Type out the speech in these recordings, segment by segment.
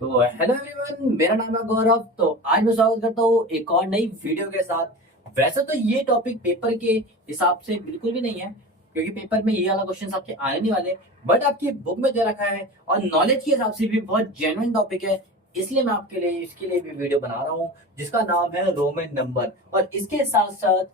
तो hello everyone, मेरा नाम है गौरव। तो आज मैं स्वागत करता हूँ एक और नई वीडियो के साथ। वैसे तो ये टॉपिक पेपर के हिसाब से बिल्कुल भी नहीं है, क्योंकि पेपर में ये वाला क्वेश्चन आपके आने नहीं वाले। बट आपकी बुक में दे रखा है और नॉलेज के हिसाब से भी बहुत जेन्युइन टॉपिक है। इसलिए मैं आपके लिए इसके लिए भी वीडियो बना रहा हूँ, जिसका नाम है रोमन नंबर। और इसके साथ साथ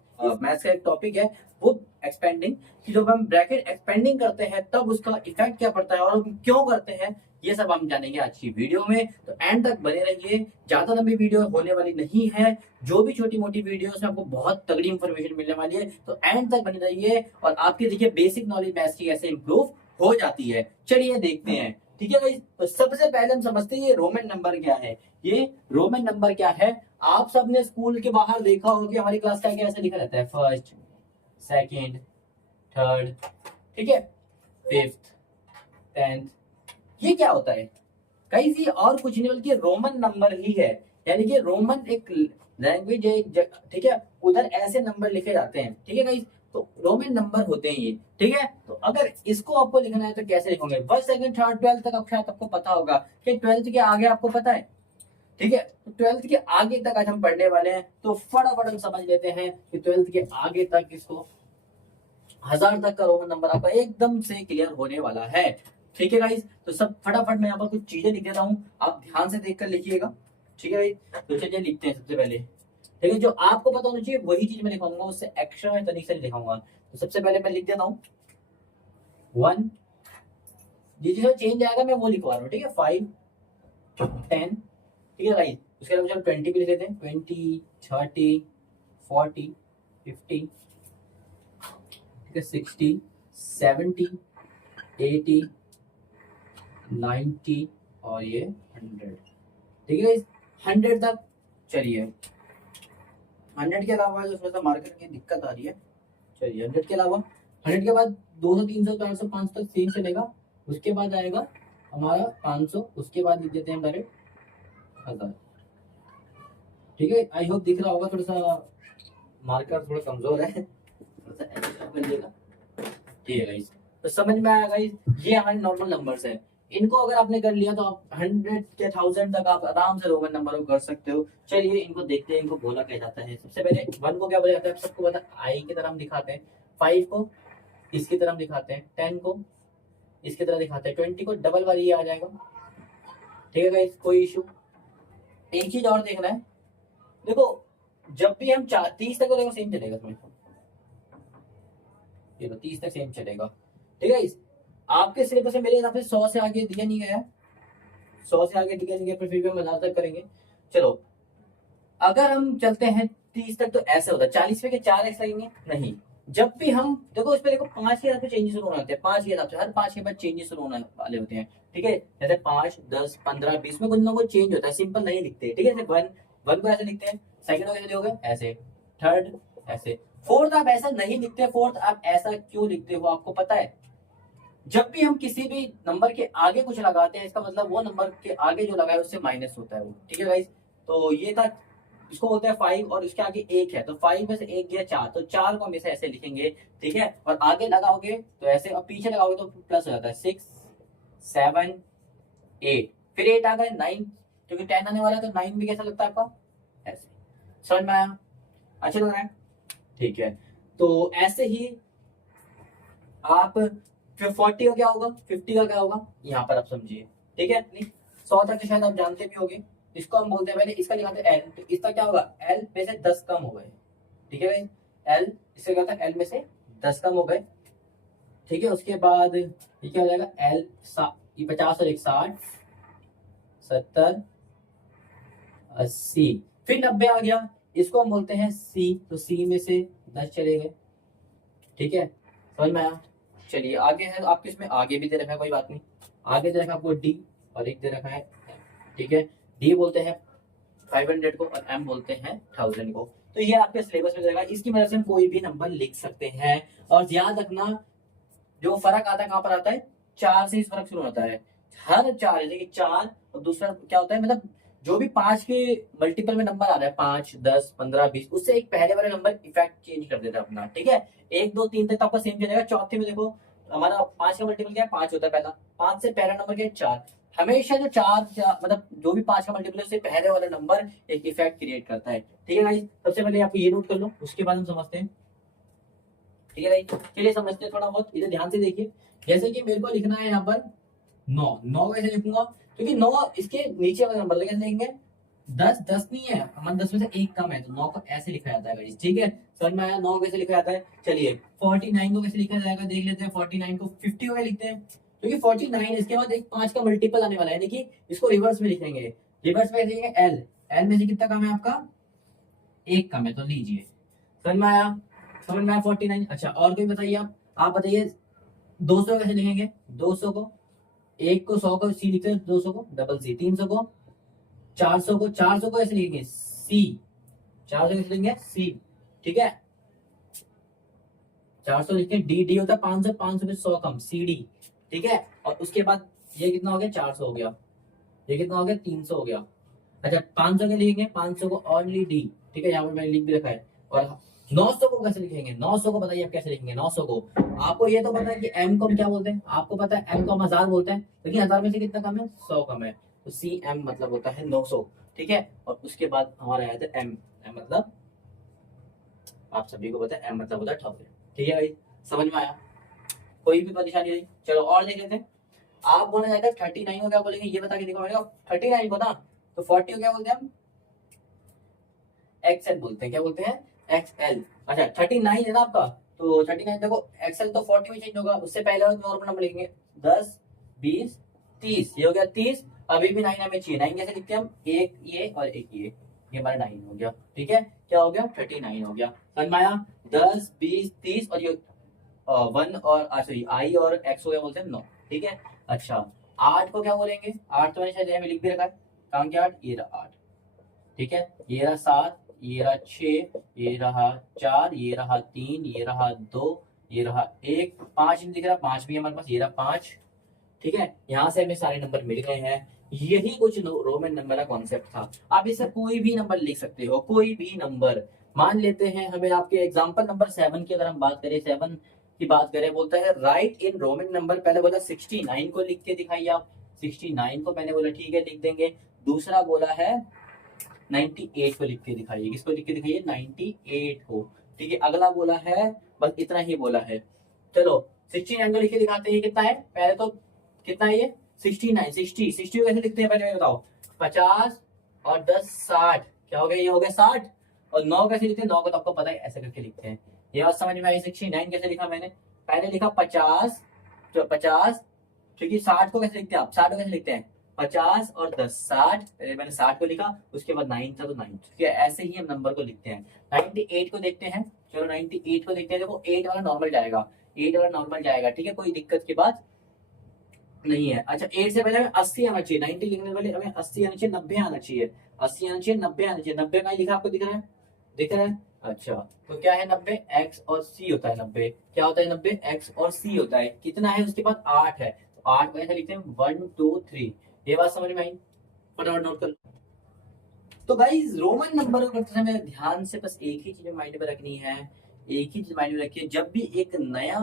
मैथ्स का एक टॉपिक है वो एक्सपेंडिंग, कि जब हम ब्रैकेट एक्सपेंडिंग करते हैं तब उसका इफेक्ट क्या पड़ता है और हम क्यों करते हैं, ये सब हम जानेंगे आज की वीडियो में। तो एंड तक बने रहिए, ज्यादा लंबी वीडियो होने वाली नहीं है। जो भी छोटी मोटी वीडियो में आपको बहुत तगड़ी इंफॉर्मेशन मिलने वाली है, तो एंड तक बने रहिए और आपकी देखिए बेसिक नॉलेज मैथ्स की कैसे इंप्रूव हो जाती है। चलिए देखते हैं। ठीक है भाई, तो सबसे पहले हम समझते हैं ये रोमन नंबर क्या है। ये रोमन नंबर क्या है, आप सबने स्कूल के बाहर देखा होगा कि हमारी क्लास का क्या ऐसे लिखा रहता है, फर्स्ट, सेकेंड, थर्ड, ठीक है, फिफ्थ, टेंथ। ये क्या होता है, कहीं भी और कुछ नहीं बल्कि रोमन नंबर ही है। यानी कि रोमन एक लैंग्वेज है, ठीक है, उधर ऐसे नंबर लिखे जाते हैं। ठीक है गाइस, तो रोमन नंबर होते हैं ये। ठीक है, तो अगर इसको आपको लिखना है तो कैसे लिखोगे, फर्स्ट सेकंड थर्ड ट्वेल्थ तक आप शायद आपको पता होगा कि ट्वेल्थ के आगे आपको पता है। ठीक है, तो ट्वेल्थ के आगे तक आज हम पढ़ने वाले हैं, तो फटाफट हम समझ लेते हैं कि ट्वेल्थ के आगे तक इसको 1000 तक का रोमन नंबर आपका एकदम से क्लियर होने वाला है। ठीक है गाइस, तो सब फटाफट मैं यहाँ पर कुछ चीजें लिख देता हूँ, आप ध्यान से देखकर लिखिएगा। ठीक है गाइस, तो चलिए लिखते हैं सबसे पहले। ठीक है, जो आपको पता होना चाहिए वही चीज मैं लिखाऊंगा, उससे एक्स्ट्रा मैं तरीके से नहीं लिखाऊंगा। तो सबसे पहले मैं लिख देता हूँ 1। जिस जिसमें चेंज आएगा मैं वो लिखवा रहा हूँ। ठीक है, 5, 10। ठीक है गाइस, उसके अलावा चलो 20 भी लिख देते हैं, 20, 30, 40, 50, ठीक है, 60, 70, 80, 90 और ये 100। ठीक है, 100 तक। चलिए, 100 के अलावा जो थोड़ा सा मार्कर की दिक्कत आ रही है। चलिए, 100 के अलावा, 100 के बाद 200, 300, 400, 500 तक सेम चलेगा। उसके बाद आएगा हमारा 500, उसके बाद लिख देते हैं डायरेक्ट 1000। ठीक है, आई होप दिख रहा होगा, थोड़ा सा मार्कर थोड़ा कमजोर है, थोड़ा सा ऐसे कर लीजिएगा। ठीक है गाइस, तो समझ में आया गाइस, ये हमारे नॉर्मल नंबर्स है। इनको अगर आपने कर लिया तो आप 100 के 1000 तक आप आराम से रोमन नंबर को कर सकते हो। चलिए इनको देखते हैं, इनको बोला क्या जाता है। सबसे पहले 1 को क्या बोला जाता है, आप सबको पता है, आई की तरह हम दिखाते हैं। 5 को इसकी तरह हम दिखाते हैं, 10 को इसकी तरह दिखाते हैं, 20 को डबल वाली ये आ जाएगा। ठीक है गाइस, कोई इशू। एक चीज और देखना है, देखो, जब भी हम 30 तक को देखो सेम चलेगा इसमें, ये तो 30 तक सेम चलेगा। ठीक है गाइस, आपके सिलेबस में मेरे हिसाब से 100 से आगे दिया नहीं गया है। 100 से आगे दिया नहीं गया, फिर भी हम 1000 तक करेंगे। चलो, अगर हम चलते हैं 30 तक तो ऐसे होता है, 40 पे के 4x लगेंगे नहीं। जब भी हम देखो, इस पे देखो 5 के हिसाब से चेंजेस शुरू होते हैं, 5 के हिसाब से हर 5 के बाद चेंजेस शुरू होने वाले होते हैं। ठीक है, जैसे 5, 10, 15, 20 में कुछ ना कुछ चेंज होता है, सिंपल नहीं लिखते। ठीक है, जैसे 1 को ऐसे लिखते हैं, सेकंड को कैसे लिखोगे, ऐसे, थर्ड ऐसे, फोर्थ आप ऐसा नहीं लिखते। फोर्थ आप ऐसा क्यों लिखते हो आपको पता है, जब भी हम किसी भी नंबर के आगे कुछ लगाते हैं, इसका मतलब वो नंबर के आगे जो लगा है उससे माइनस होता है वो। ठीक है गाइस, तो ये था, इसको बोलते हैं 5 और इसके आगे 1 है, तो 5 में से 1 गया 4, तो 4 को हमेशा ऐसे लिखेंगे। ठीक है, और आगे लगाओगे तो ऐसे और पीछे लगाओगे तो प्लस हो जाता है, 6, 7, 8, फिर 8 आ गए 9, क्योंकि 10 आने वाला है तो 9 भी कैसा लगता है आपका, ऐसे। समझ में आया, अच्छा लग रहा है। ठीक है, तो ऐसे ही आप फिर 40 का क्या होगा, 50 का क्या होगा, यहाँ पर आप समझिए। ठीक है, नहीं 100 तक तो शायद आप जानते भी होंगे। इसको हम बोलते हैं, पहले इसका लिखाते हैं एल, तो इसका क्या होगा, एल में से 10 कम हो गए। ठीक है भाई, एल इससे क्या था, एल में से 10 कम हो गए। ठीक है, उसके बाद ये क्या हो जाएगा, एल ये 50 और 60, 70, 80, फिर 90 आ गया। इसको हम बोलते हैं सी, तो सी में से 10 चले गए। ठीक है, समझ में आया। चलिए आगे है, तो आपके इसमें आगे भी दे रखा है, कोई बात नहीं। आगे दे रखा है आपको डी, और एक दे रखा है M। ठीक है, डी बोलते हैं 500 को और एम बोलते हैं 1000 को। तो ये आपके सिलेबस में रहेगा, इसकी मदद से हम कोई भी नंबर लिख सकते हैं। और ध्यान रखना, जो फर्क आता है कहाँ पर आता है, 4 से इस फर्क शुरू होता है। हर 4 जैसे कि 4 और दूसरा क्या होता है, मतलब जो भी 5 के मल्टीपल में नंबर आ रहा है, 5, 10, 15, 20, उससे एक पहले वाला नंबर इफेक्ट चेंज कर देता है अपना। ठीक है, 1, 2, 3 तक तो आपका सेम चलेगा, चौथे में देखो हमारा 5 का मल्टीपल क्या है, 5 होता है पहला, 5 से पहला नंबर क्या है, 4, हमेशा जो मतलब जो भी 5 का मल्टीपल है उससे पहले वाला नंबर एक इफेक्ट क्रिएट करता है। ठीक है गाइस, सबसे पहले आपको ये नोट कर लो, उसके बाद हम समझते हैं। ठीक है गाइस, चलिए समझते हैं थोड़ा बहुत, इधर ध्यान से देखिए। जैसे कि मेरे को लिखना है यहाँ पर 9, 9 कैसे लिखूंगा, क्योंकि 9 इसके नीचे वाला नंबर कैसे लिखेंगे, 10, 10 नहीं है हमारे, 10 में से एक कम है, तो 9 को ऐसे लिखा जाता है गाइस। ठीक है, समझ में आया 9 कैसे लिखा जाता है। चलिए 49 को कैसे लिखा जाएगा देख लेते हैं। 49 को 50 को क्या लिखते हैं, क्योंकि 49 इसके बाद एक 5 का मल्टीपल आने वाला है, यानी कि इसको रिवर्स में लिखेंगे। रिवर्स में लिखेंगे एल, एल में से कितना कम है आपका, एक कम है, तो लीजिए। समझ में आया, समझ में आया 49। अच्छा और कोई बताइए, आप बताइए 200 कैसे लिखेंगे, 200 को, एक को 100 को सी लिखते हैं, 200 को डबल सी, 300 को, 400 को, 400 को ऐसे लिखेंगे सी, 400 कैसे लिखेंगे सी। ठीक है, 400 लिखते हैं डी, डी होता है 500, 500 में 100 कम, सी डी। ठीक है, और उसके बाद ये कितना हो गया, 400 हो गया, ये कितना हो गया, 300 हो गया। अच्छा 500 के लिखेंगे, 500 को ओनली डी। ठीक है, यहाँ पर मैंने लिख भी रखा है। और 900 को कैसे लिखेंगे, 900 को बताइए आप कैसे लिखेंगे 900 को। आपको ये तो पता है कि एम को हम क्या बोलते हैं, आपको पता है एम को हम 1000 बोलते हैं, लेकिन 1000 में से कितना कम है, 100 कम है, तो सी एम मतलब होता है 900। ठीक है, और उसके बाद हमारा आया था एम, एम मतलब आप सभी को पता है एम मतलब होता है 1000। ठीक है भाई, समझ में आया, कोई भी परेशानी नहीं। चलो और देख लेते हैं। आप बोलना चाहते हैं 39 को क्या बोलेंगे, ये बता के देखो मेरे को। 39 को ना, तो 40 को क्या बोलते हैं हम, एक्सएल बोलते हैं। क्या बोलते हैं, एक्सएल। अच्छा 39 है ना आपका, तो 39 देखो एक्सएल तो 40 में चेंज होगा, उससे पहले वाला नॉर्मल नंबर लिखेंगे 10, 20, 30, ये हो गया 30। अभी भी 9 हमें चाहिए, 9 कैसे लिखते हैं हम, एक ये और एक ये हमारा 9 हो गया। ठीक है, क्या हो गया, 39 हो गया। समझ में आया, 10, 20, 30 और ये 1 और सॉरी आई और एक्स को क्या बोलते हैं, 9। ठीक है, अच्छा 8 को क्या बोलेंगे, 8 तो मैंने शायद यहाँ पे लिख भी रखा है, काम क्या 8, ये रहा 8। ठीक है, ये रहा 7, ये रहा 6, ये रहा 4, ये रहा 3, ये रहा 2, ये रहा 1, 5 नहीं दिख रहा, 5 भी है हमारे पास, ये रहा 5। ठीक है, यहाँ से हमें सारे नंबर मिल गए हैं। यही कुछ रोमन नंबर का कॉन्सेप्ट था। आप इससे कोई भी नंबर लिख सकते हो, कोई भी नंबर। मान लेते हैं हमें आपके एग्जांपल नंबर 7 की अगर हम बात करें, 7 की बात करें, बोलता है राइट इन रोमन नंबर। पहले बोला 69 को लिख के दिखाइए आप, 69 को मैंने बोला ठीक है लिख देंगे। दूसरा बोला है 98 को लिख के दिखाइए, किसको लिख के दिखाइए, 98 को। ठीक है, अगला बोला है, बस इतना ही बोला है। चलो 69 को लिख के दिखाते हैं, कितना है पहले तो, कितना है ये 69, 60 को कैसे लिखते हैं पहले मैं बताओ, 50 और 10 60, क्या हो गया, ये हो गया 60। और 9 कैसे लिखते हैं, 9 को तो आपको पता है ऐसे करके लिखते हैं। ये बात समझ में आई। 69 कैसे लिखा मैंने, पहले लिखा 50, तो 50, क्योंकि 60 को कैसे लिखते हैं आप, 60 को कैसे लिखते हैं, 50 और 10 60, पहले मैंने 60 को लिखा, उसके बाद 9 था तो 9। ठीक है, ऐसे ही हम नंबर को लिखते हैं। 98 को देखते हैं, चलो 98 को देखते हैं। देखो 8 वाला नॉर्मल जाएगा, 8 वाला नॉर्मल जाएगा। ठीक है, कोई दिक्कत की बात नहीं है। अच्छा 8 से पहले हमें 80 आना चाहिए, 90 लिखने वाले हमें 80 आना चाहिए, 90 आना चाहिए, 80 आना चाहिए, 90 आना चाहिए। 90 का ही लिखा आपको दिख रहा है, दिख रहा है। अच्छा तो क्या है 90, एक्स और सी होता है 90। क्या होता है 90, एक्स और सी होता है। कितना है उसके बाद 8 है, तो 8 को ऐसे लिखते हैं 1 2 3। ये बात समझ में आई, फटाफट नोट कर लो। तो गाइस रोमन नंबर को करते समय ध्यान से बस एक ही चीज माइंड में रखनी है, एक ही चीज माइंड में रखिए। जब भी एक नया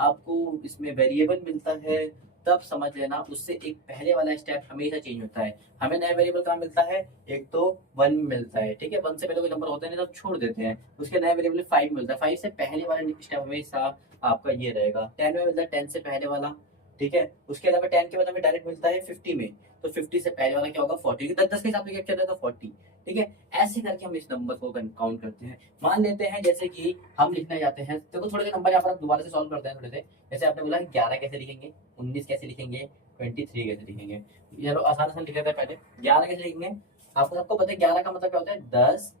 आपको इसमें वेरिएबल मिलता है, तब समझ लेना उससे एक पहले वाला स्टेप हमेशा चेंज होता है। हमें नया वेरिएबल कहाँ मिलता है, एक तो 1 मिलता है। ठीक है, 1 से पहले कोई नंबर होता है नहीं तो छोड़ देते हैं, उसके नया वेरिएबल 5 मिलता है। 5 से पहले वाला स्टेप हमेशा आपका ये रहेगा। 10 में मिलता है 10 से पहले वाला। ठीक है, उसके अलावा 10 के बाद हमें डायरेक्ट मिलता है 50 में, तो 50 से पहले वाला क्या होगा 40, 10 के हिसाब से क्या चल रहा था 40। ठीक है, ऐसे करके हम इस नंबर को काउंट करते हैं। मान लेते हैं जैसे कि हम लिखना चाहते हैं, देखो थोड़े से नंबर यहाँ पर आप दोबारा से सॉल्व करते हैं थोड़े से। जैसे आपने बोला 11 कैसे लिखेंगे, 19 कैसे लिखेंगे, 23 कैसे लिखेंगे। चलो आसान आसान लिख लेते हैं पहले। 11 कैसे लिखेंगे, आपको सबको पता है 11 का मतलब क्या होता है, 10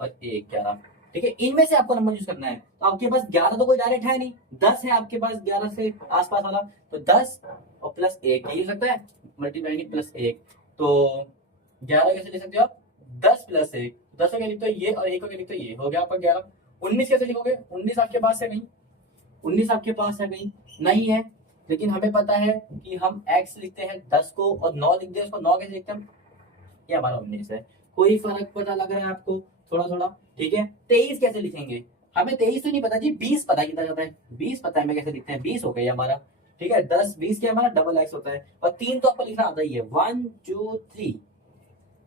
और 1 11। ठीक है, इनमें से आपको नंबर यूज करना है। तो आपके पास 11 तो कोई डायरेक्ट है नहीं, 10 है आपके पास 11 से आसपास वाला, तो 10 और प्लस 1 ये हो सकता है, मल्टीप्लाई प्लस 1। तो 11 कैसे लिख सकते हो आप, 10 प्लस 1, 10 को क्या लिखते हो ये, और 1 को क्या लिखते हो ये, हो गया आपका 11। 19 कैसे लिखोगे, 19 आपके पास है कहीं, 19 आपके पास है कहीं नहीं है, लेकिन हमें पता है कि हम x लिखते हैं 10 को, और 9 लिखते हैं उसको, 9 कैसे लिखते हैं हम, ये हमारा 19 है। कोई फर्क पता लग रहा है आपको थोड़ा थोड़ा। ठीक है, 23 कैसे लिखेंगे, हमें 23 तो नहीं पता जी, 20 पता कितना जाता है, 20 पता है हमें कैसे लिखते हैं, 20 हो गया हमारा। ठीक है, 10 20 क्या हमारा डबल एक्स होता है, और 3 तो आपको लिखना आता ही है, 1 2 3।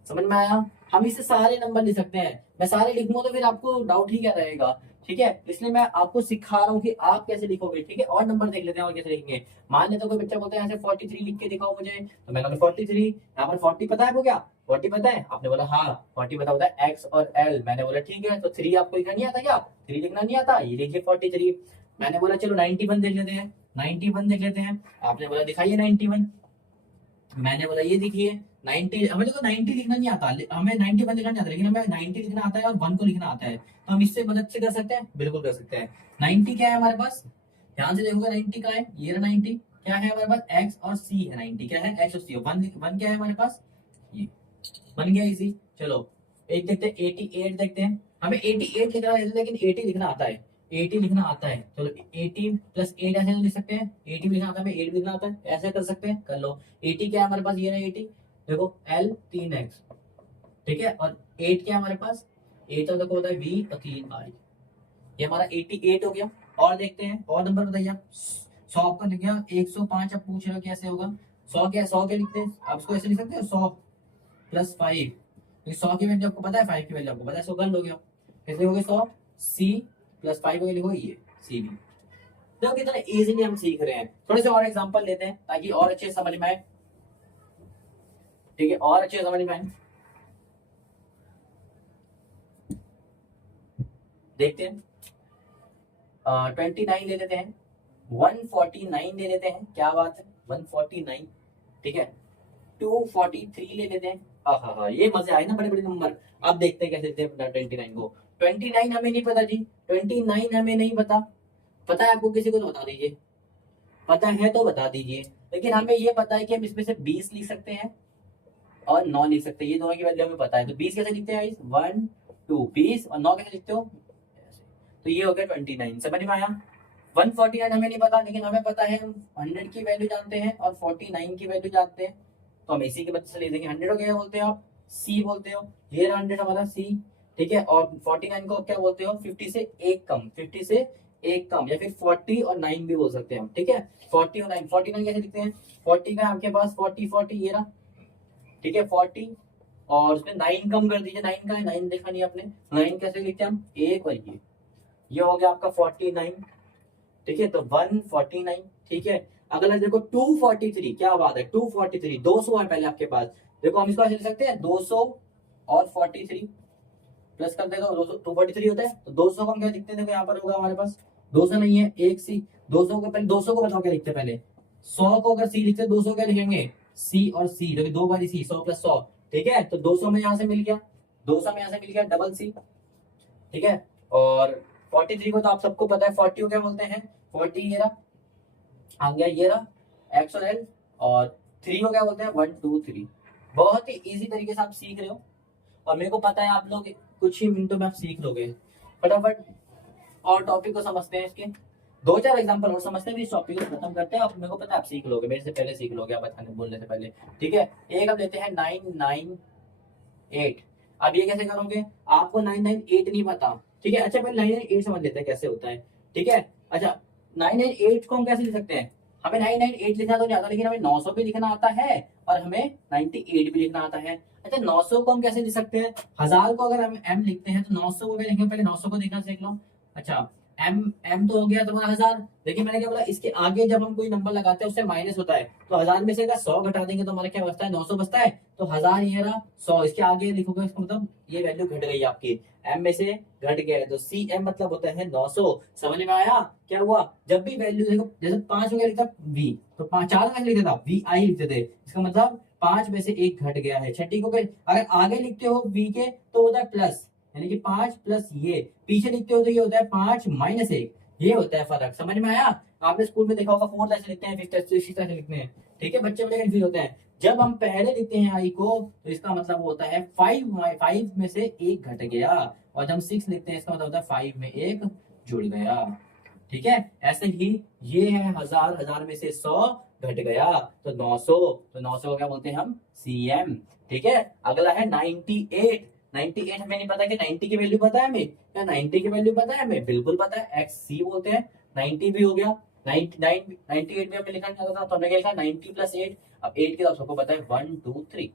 समझ में आया? हम इससे सारे नंबर लिख सकते हैं, मैं सारे लिखूंगा तो फिर आपको डाउट ही क्या रहेगा। ठीक है, इसलिए मैं आपको सिखा रहा हूँ कि आप कैसे लिखोगे। ठीक है, और नंबर देख लेते हैं और कैसे लिखेंगे। मान लेते कोई बच्चा बोलता है यहाँ से 43 लिख के दिखाओ मुझे, तो मैंने बोला 43, यहाँ पर 40 पता है आपको क्या? 40 पता है? आपने बोला हाँ 40 पता होता है एक्स और एल। मैंने बोला ठीक है, तो 3 आपको लिखना नहीं आता क्या? 3 लिखना नहीं आता, ये लिखिए 43। मैंने बोला चलो 91 देख लेते हैं, 91 देख लेते हैं। आपने बोला दिखाइए 91। मैंने बोला ये देखिए 90, हमें देखो 90 लिखना नहीं आता, हमें 91 लिखना नहीं आता, लेकिन हमें 90 लिखना आता है और 1 को लिखना आता है, तो हम इससे मदद से कर सकते हैं, बिल्कुल कर सकते हैं। 90 क्या है हमारे पास? ध्यान से देखोगे 90 का है, ये रहा 90। क्या है हमारे पास? एक्स और सी है। 90 क्या है? एक्स और सी। वन क्या है हमारे पास? ये बन गया इजी। चलो एक देखते हैं, 88 देखते हैं। हमें 88 लिखना है लेकिन 80 लिखना आता है, 80 लिखना आता है। चलो 80 प्लस 8 ऐसे तो लिख सकते हैं, 80 लिखना आता है, 8 लिखना आता है, ऐसे कर सकते हैं, कर लो। 80 क्या है हमारे पास? ये ना 80, देखो L 3x, ठीक है, और 8 क्या है हमारे पास? 8 तक होता है V और 3I। ये हमारा 88 हो गया। और देखते हैं, और नंबर बताइए आप। 100 का लिख गया, 105 अब पूछ रहे हो कैसे होगा? 100 क्या, 100 क्या लिखते हैं आप? इसको ऐसे लिख सकते हो 100 प्लस 5, 100 की वैल्यू आपको पता है, 5 की वैल्यू आपको पता है, 100 गन हो गया। कैसे हो गया? 100 C प्लस 5 को लिखो, ये सी भी। देखो कितना इजीली हम सीख रहे हैं। थोड़े से और एग्जांपल लेते हैं ताकि और अच्छे समझ में आए। ठीक है, और अच्छे समझ में आए, देखते हैं। 29 ले लेते हैं, 149 ले लेते हैं, क्या बात है, 149। ठीक है, 243 ले लेते हैं। हाँ, ये मजे आए ना, बड़े बड़े नंबर। अब देखते हैं कैसे देते हैं 29 को। 29 हमें नहीं पता जी, 29 हमें नहीं पता। पता है आपको किसी को तो बता दीजिए, पता है तो बता दीजिए। लेकिन हमें ये पता है कि हम इसमें से 20 लिख सकते हैं और 9 लिख सकते हैं, ये दोनों की वैल्यू हमें पता है। तो 20 कैसे लिखते हैं? 1 2 20, और 9 कैसे लिखते हो? तो ये हो गया 29। समझ में आया? 149 हमें नहीं पता, लेकिन हमें पता है, हम 100 की वैल्यू जानते हैं और 49 की वैल्यू जानते हैं, तो हम इसी के मदद से ले देंगे। 100 को क्या बोलते हो आप? सी बोलते हो, ये 100 हमारा सी। ठीक है, और 49 को क्या बोलते हो? 50 से एक कम, 50 से एक कम, या फिर 40 और 9 भी बोल सकते हैं हम। ठीक है, 40 और 9, 49 कैसे लिखते हैं? 40 का आपके पास 40 40 ये रहा, ठीक है 40, और उसमें 9 कम कर दीजिए, 9 का है, 9 देखा नहीं आपने, 9 कैसे लिखते हैं हम? एक, और ये हो गया आपका 49। ठीक है, तो 149। ठीक है, अगला देखो 243, क्या बात है, 243, 200 है पहले आपके पास। देखो हम इसको ऐसे लिख सकते हैं, 200 और 43 प्लस कर देगा, 200, 243 होता है, तो 200 को हम क्या लिखते हैं? देखो यहाँ पर होगा हमारे पास, 200 नहीं है, एक सी। 200 को पहले, 200 को बताओ क्या लिखते हैं पहले? 100 को अगर सी लिखते हैं, 200 क्या लिखेंगे? सी और सी, देखो दो बारी सी, 100 प्लस 100। ठीक है, तो 200 में यहाँ से मिल गया, 200 में यहाँ से मिल गया डबल सी। ठीक है, और 43 को तो आप सबको पता है, 40 को क्या बोलते हैं? 40 ये रहा, आ गया ये रहा एक्स और एल, और 3 को क्या बोलते हैं? 1 2 3। बहुत ही इजी तरीके से आप सीख रहे हो, और मेरे को पता है आप लोग कुछ ही मिनटों में आप सीख लोगे फटाफट। और टॉपिक को समझते हैं, इसके दो चार एग्जांपल और समझते हैं, इस टॉपिक को खत्म करते हैं। आप, मेरे को पता है आप सीख लोगे, मेरे से पहले सीख लोगे, आप बताने बोलने से पहले। ठीक है, एक हम लेते हैं 998। अब ये कैसे करोगे? आपको 998 नहीं पता, ठीक है, अच्छा पहले 998 समझ लेते हैं कैसे होता है। ठीक है, अच्छा 998 को हम कैसे लिख सकते हैं? हमें 998 लिखना तो नहीं आता, लेकिन हमें 900 भी लिखना आता है और हमें 98 भी लिखना आता है। अच्छा 900 को हम कैसे लिख सकते हैं? 1000 को अगर हम m लिखते हैं तो 900 को क्या लिखेंगे? पहले 900 को देखना सीख लो। अच्छा m तो हो गया तुम्हारा 1000, लेकिन मैंने क्या बोला, इसके आगे जब हम कोई नंबर लगाते हैं उससे माइनस होता है, तो 1000 में से अगर 100 घटा देंगे तो हमारा क्या बचता है? 900 बचता है। तो 1000 ये रहा, 100 इसके आगे लिखोगे, इसका मतलब ये वैल्यू घट गई आपकी, m में से घट गया है, तो cm मतलब होता है 900। समझ में आया क्या हुआ? जब भी वैल्यू देखो, जैसे 5 में क्या लिखता v, तो 4 में लिखता था vi लिखते थे, इसका मतलब 5 में से एक घट गया है। छठी को अगर आगे लिखते हो v के तो होता है प्लस, यानी कि 5 प्लस ये, पीछे लिखते हो तो ये होता है 5 माइनस 1, ये होता है फर्क। समझ में आया? आपने स्कूल में देखा होगा, 4 ऐसे लिखते हैं, 5 ऐसे लिखते हैं। ठीक है, बच्चे बड़े कंफ्यूज होते हैं। जब हम पहले लिखते हैं आई को, तो इसका मतलब होता है 5 में से एक घट गया, और जब हम 6 लिखते हैं इसका मतलब होता है 5 में एक जुड़ गया। ठीक है, ऐसे ही ये है 1000, 1000 में से 100 घट गया, तो 900, तो 900 को क्या बोलते हैं हम? cm। ठीक है, अगला है 98। 98 हमें नहीं पता कि 90 की वैल्यू पता है हमें क्या? 90 की वैल्यू पता है हमें, बिल्कुल पता है, एक्स सी बोलते हैं। 90 भी हो गया, 98 में हमने लिखा नहीं आता था, तो हमने क्या लिखा 90 प्लस 8। अब 8 के साथ सबको पता है 1 2 3।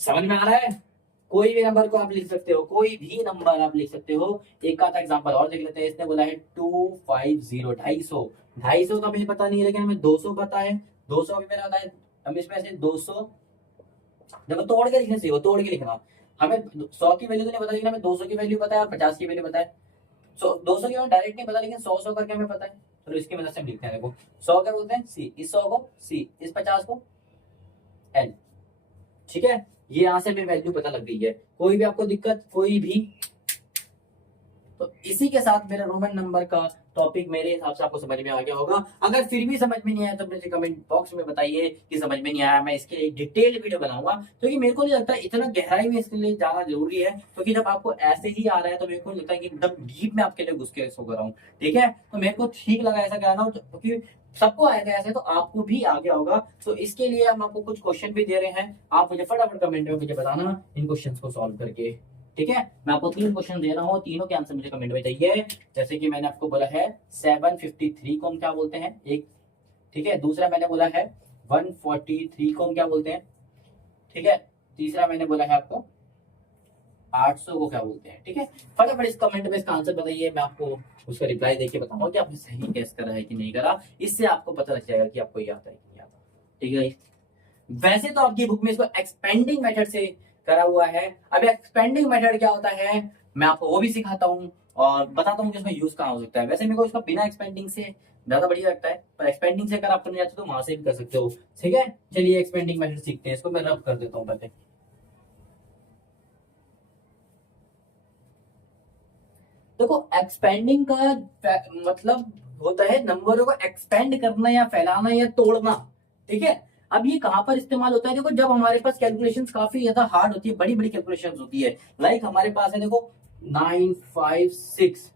समझ में आ रहा है? कोई भी नंबर को आप लिख सकते हो, कोई भी नंबर आप लिख सकते हो। एक आधा एग्जांपल और देख लेते हैं। इसने बोला है 250 250। 250 का मुझे पता नहीं है, लेकिन हमें 200 पता है। 200 भी मेरा आता है। हम इसमें से 200 देखो तोड़ के लिखने से हो, तोड़ के लिखना। हमें 100 की वैल्यू तो नहीं पता, लेकिन हमें 200 की वैल्यू पता है और 50 की वैल्यू पता है। 200 की हमें डायरेक्ट नहीं पता, लेकिन 100 करके हमें पता है। चलो इसकी मदद से हम लिखते हैं। देखो 100 क्या बोलते हैं सी, इस 100 को सी, इस 50 को एल। ठीक है, ये यहां से हमें वैल्यू पता लग गई है। कोई भी आपको दिक्कत, कोई भी? तो इसी के साथ मेरा रोमन नंबर का टॉपिक मेरे हिसाब से आपको समझ में आ गया होगा। अगर फिर भी समझ में नहीं आया तो मुझे कमेंट बॉक्स में बताइए कि समझ में नहीं आया। मैं इसके लिए डिटेल्ड वीडियो बनाऊंगा, क्योंकि मेरे को नहीं लगता इतना गहराई में इसके लिए जाना जरूरी है। क्योंकि जब आपको ऐसे ही आ रहा है तो मेरे को नहीं लगता कि एकदम डीप में आपके लिए घुस के सो कर रहा हूँ। ठीक है, तो मेरे को ठीक लगा ऐसा कराना, क्योंकि सबको आएगा ऐसे, तो आपको भी आ गया होगा। तो इसके लिए हम आपको कुछ क्वेश्चन भी दे रहे हैं। आप मुझे फटाफट कमेंट में मुझे बताना इन क्वेश्चन को सॉल्व करके। ठीक है, मैं आपको 3 क्वेश्चन दे रहा हूँ, तीनों के आंसर मुझे कमेंट में चाहिए। जैसे कि मैंने आपको बोला है 753 को हम क्या बोलते हैं, एक। ठीक है, दूसरा मैंने बोला है 143 को हम क्या बोलते हैं। ठीक है, तीसरा मैंने बोला है आपको 800 को क्या बोलते हैं। ठीक है, फटाफट इस कमेंट में इसका आंसर बताइए। मैं आपको उसका रिप्लाई देके बताऊंगा कि आपने सही गेस करा है कि नहीं करा। इससे आपको पता लग जाएगा कि आपको ये आता है कि नहीं आता। ठीक है, वैसे तो आपकी बुक में इसको एक्सपेंडिंग मेथड से करा हुआ है। अब एक्सपेंडिंग मेथड क्या होता है मैं आपको वो भी सिखाता हूँ और बताता हूँ कि इसमें यूज कहाँ हो सकता है। वैसे मेरे को इसका बिना एक्सपेंडिंग से ज्यादा बढ़िया लगता है, पर एक्सपेंडिंग से अगर आपको नहीं आता तो वहां से भी कर सकते हो। ठीक है, चलिए एक्सपेंडिंग मेथड सीखते हैं। इसको मैं रब कर देता हूँ पहले। देखो एक्सपेंडिंग का मतलब होता है नंबरों को एक्सपेंड करना या फैलाना या तोड़ना। ठीक है, अब ये कहां पर इस्तेमाल होता है? देखो जब हमारे पास कैलकुलेशंस काफी ज्यादा हार्ड होती है, बड़ी बड़ी कैलकुलेशंस होती है। लाइक हमारे पास है देखो 956,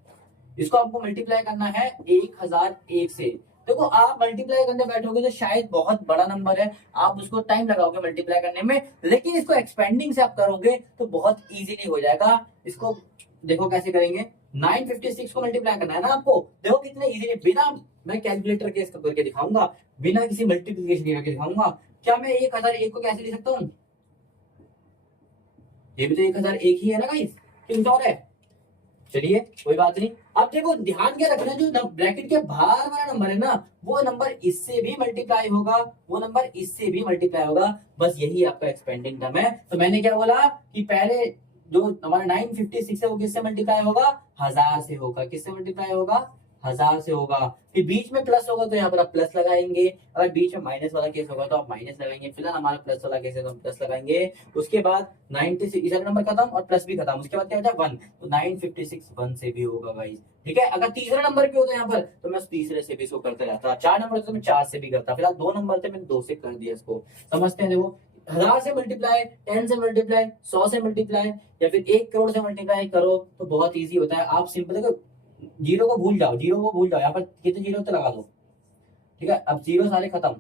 इसको आपको मल्टीप्लाई करना है 1001 से। देखो आप मल्टीप्लाई करने बैठोगे तो शायद बहुत बड़ा नंबर है, आप उसको टाइम लगाओगे मल्टीप्लाई करने में। लेकिन इसको एक्सपेंडिंग से आप करोगे तो बहुत इजीली हो जाएगा। इसको देखो कैसे करेंगे। 956 को मल्टीप्लाई करना है ना आपको, देखो कितने इजीली, बिना मैं कैलकुलेटर के इसको करके दिखाऊंगा, बिना किसी मल्टीप्लिकेशन करके दिखाऊंगा। क्या मैं 1001 को कैसे लिख सकता हूँ? ये भी तो 1001 ही है ना गाइस, कि कुछ और है? चलिए कोई बात नहीं। अब देखो ध्यान क्या रखना, जो ब्रैकेट के बाहर वाला नंबर है ना, वो नंबर इससे भी मल्टीप्लाई होगा, वो नंबर इससे भी मल्टीप्लाई होगा। बस यही आपका एक्सपेंडिंग टर्म है। तो मैंने क्या बोला कि पहले जो हमारा 956 है वो किससे मल्टीप्लाई होगा? 1000 से होगा। किससे मल्टीप्लाई होगा? 1000 से होगा। फिर बीच में प्लस होगा तो यहाँ पर आप प्लस लगाएंगे, अगर बीच में माइनस वाला केस होगा तो आप माइनस लगाएंगे। फिलहाल हमारा प्लस वाला केस है तो हम प्लस लगाएंगे। उसके बाद 96 नंबर खत्म और प्लस भी खत्म, उसके बाद क्या बचा 1, तो 956 1 से भी होगा गाइस। ठीक है, अगर तीसरा नंबर पे होता है यहाँ पर तो मैं तीसरे से भी इसको करते रहता। 4 नंबर तो मैं 4 से भी करता। फिलहाल 2 नंबर थे, मैंने 2 से कर दिया इसको। समझते हैं? देखो 1000 से मल्टीप्लाई, 10 से मल्टीप्लाई, 100 से मल्टीप्लाई या फिर 1 करोड़ से मल्टीप्लाई करो तो बहुत इजी होता है। आप सिंपल देखो, जीरो को भूल जाओ, जीरो को भूल जाओ, यहाँ पर कितने जीरो तो लगा दो। ठीक है, अब जीरो सारे खत्म,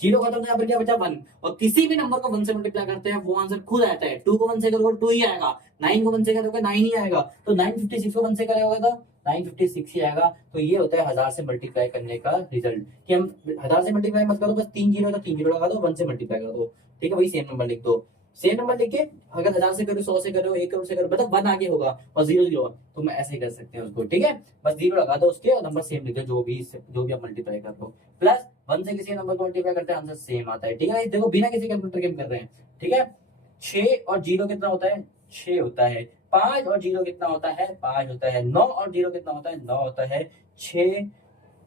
जीरो खत्म तो यहाँ पर क्या बचा 1। और किसी भी नंबर को 1 से मल्टीप्लाई करते हैं वो आंसर खुद आता है। 2 को 1 से करोगे 2 ही आएगा, 9 को 1 से करोगे 9 ही आएगा, तो 956 को 1 से करोगे तो 956 ही आएगा। तो ये होता है 1000 से मल्टीप्लाई करने का रिजल्ट, कि हम 1000 से मल्टीप्लाई मत करो, बस 3 जीरो तो 3 जीरो लगा दो, 1 से मल्टीप्लाई कर दो। ठीक है, वही सेम नंबर लिख दो। सेम नंबर लिख के अगर 1000 से करो, 100 से करो, 1 करोड़ से करो, मतलब 1 आगे होगा और 0 0, तो मैं ऐसे ही कर सकते हैं उसको। ठीक है, बस 0 लगा दो उसके और नंबर सेम लिख दो, जो भी आप मल्टीप्लाई कर दो। प्लस 1 से किसी नंबर को मल्टीप्लाई करते हैं आंसर सेम आता है। ठीक है, देखो बिना किसी कैलकुलेटर के हम कर रहे हैं। ठीक है, 6 और 0 कितना होता है? 6 होता है। 5 और 0 कितना होता है? 5 होता है। 9 और 0 कितना होता है? 9 होता है। 6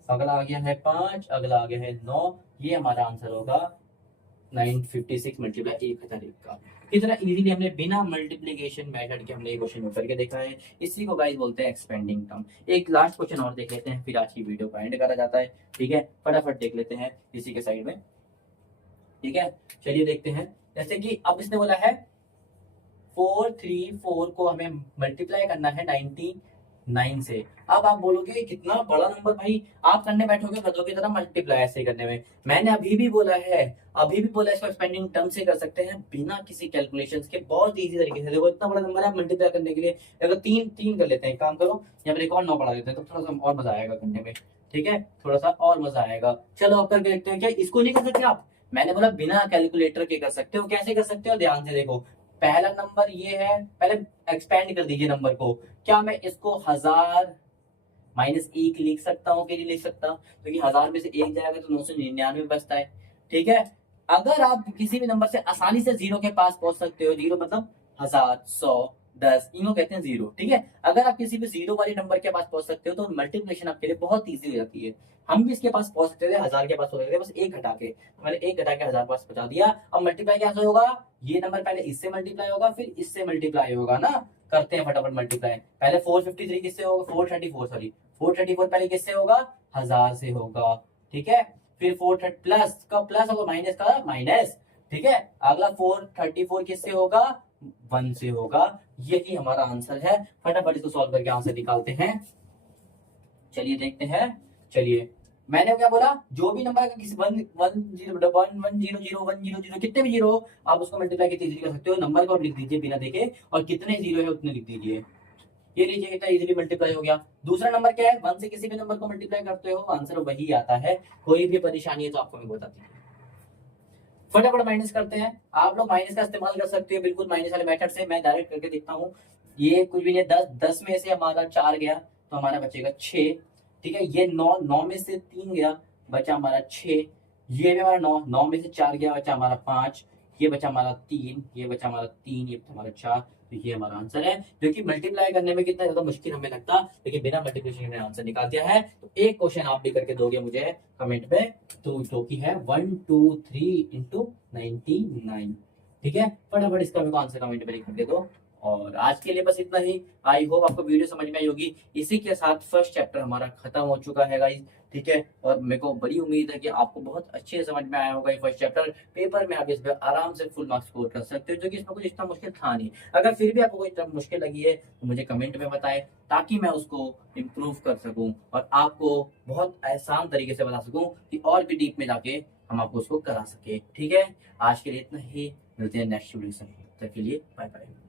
अगला आ गया है 5, अगला आ गया है 9। ये हमारा आंसर होगा 956 मल्टीप्लाई 1001 का। कितना इजीली हमने बिना मल्टीप्लिकेशन मेथड के हमने ये क्वेश्चन करके देखा है। इसी को गाइस बोलते हैं एक्सपेंडिंग टर्म। एक लास्ट क्वेश्चन और देख लेते हैं, फिर आज की वीडियो का एंड करा जाता है। ठीक है, फटाफट देख लेते हैं इसी के साइड में। ठीक है, चलिए देखते हैं। जैसे कि अब इसने बोला है 434 को हमें मल्टीप्लाई करना है 90 9 से। अब आप बोलोगे कि कितना बड़ा नंबर भाई, आप करने बैठोगे गधों की तरह मल्टीप्लाई ऐसे करने में। मैंने अभी भी बोला है, अभी भी बोला इसको एक्सपेंडिंग टर्म से कर सकते हैं बिना किसी कैलकुलेशन के, बहुत इजी तरीके से। देखो इतना बड़ा नंबर है, मल्टीप्लाई करने के लिए अगर तीन तीन कर लेते हैं, काम करो यहाँ पर एक और 9 बढ़ा देते हैं तो थोड़ा सा और मजा आएगा करने में, ठीक है, थोड़ा सा और मजा आएगा। चलो अब करके देखते हैं, क्या इसको नहीं कर सकते आप? मैंने बोला बिना कैलकुलेटर के कर सकते हो। कैसे कर सकते हो, ध्यान से देखो। पहला नंबर ये है, पहले एक्सपेंड कर दीजिए नंबर को। क्या मैं इसको 1000-1 लिख सकता हूँ कि नहीं लिख सकता? क्योंकि 1000 में से 1 जाएगा तो 999 बचता है, ठीक है। अगर आप किसी भी नंबर से आसानी से जीरो के पास पहुंच सकते हो, जीरो मतलब 1000, 100, 10, इनको कहते हैं जीरो, ठीक है। अगर आप किसी भी जीरो वाले नंबर के पास पहुंच सकते हो तो मल्टीप्लिकेशन आपके लिए बहुत ईजी हो जाती है। हम भी इसके पास पहुंच सकते थे, 1000 के पास पहुंच सकते थे, बस एक घटा के, मैंने एक घटा के 1000 पास पहुंचा दिया। अब मल्टीप्लाई कैसे होगा? ये नंबर पहले इससे मल्टीप्लाई होगा, फिर इससे मल्टीप्लाई होगा ना। करते हैं फटाफट मल्टीप्लाई। पहले 453 किससे होगा? 434, सॉरी 434 पहले किससे होगा? 1000 से होगा, ठीक है। फिर 4 प्लस का प्लस होगा, माइनस का माइनस, ठीक है। अगला 434 किससे होगा? 1 से होगा। यही हमारा आंसर है। फटाफट इसको सॉल्व करके आंसर निकालते हैं। चलिए देखते हैं। चलिए, मैंने क्या बोला, जो भी नंबर किसी 1 1 0 1 1 0 0 1 0 0 कितने भी जीरो हो, आप उसको मल्टीप्लाई कितनी इजीली कर सकते हो। नंबर को आप लिख दीजिए बिना देखे, और कितने जीरो है उतने लिख दीजिए। ये लीजिए कितना इजीली मल्टीप्लाई हो गया। दूसरा नंबर क्या है? 1 से किसी भी नंबर को मल्टीप्लाई करते हो, आंसर वही आता है। कोई भी परेशानी है तो आपको मैं बताती हूँ। फटाफट माइनस करते हैं। आप लोग माइनस का इस्तेमाल कर सकते हो बिल्कुल, माइनस वाले मेथड से। मैं डायरेक्ट करके देखता हूँ। ये कुछ भी नहीं, 10 में से हमारा 4 गया तो हमारा बचेगा 6, ठीक है। ये 9 में से 3 गया, बचा हमारा 6। ये भी हमारा 9 में से 4 गया, बचा हमारा 5। ये बचा हमारा 3, ये बचा हमारा 3, ये बचा हमारा 4। तो ये हमारा आंसर है, जो कि मल्टीप्लाई करने में कितना ज्यादा मुश्किल हमें लगता, लेकिन बिना मल्टीप्लिकेशन ने आंसर निकाल दिया है। तो एक क्वेश्चन आप भी करके दोगे मुझे कमेंट में, तो जो कि है 1 2 3 इंटू 99, ठीक है। फटाफट इसका मेरे को आंसर कमेंट में लिख के दो। और आज के लिए बस इतना ही। आई होप आपको वीडियो समझ में आई होगी। इसी के साथ फर्स्ट चैप्टर हमारा खत्म हो चुका है गाइस, ठीक है। और मेरे को बड़ी उम्मीद है कि आपको बहुत अच्छे से समझ में आया होगा ये फर्स्ट चैप्टर। पेपर में आप इस पर आराम से फुल मार्क्स स्कोर कर सकते हो, जो कि इसमें कुछ इतना मुश्किल था नहीं। अगर फिर भी आपको कोई इतना मुश्किल लगी है तो मुझे कमेंट में बताएं, ताकि मैं उसको इम्प्रूव कर सकूं और आपको बहुत आसान तरीके से बता सकूं कि और भी डीप में जाके हम आपको उसको करा सके, ठीक है। आज के लिए इतना ही, मिलते हैं नेक्स्ट वीडियो से, तब तक के लिए बाय बाय।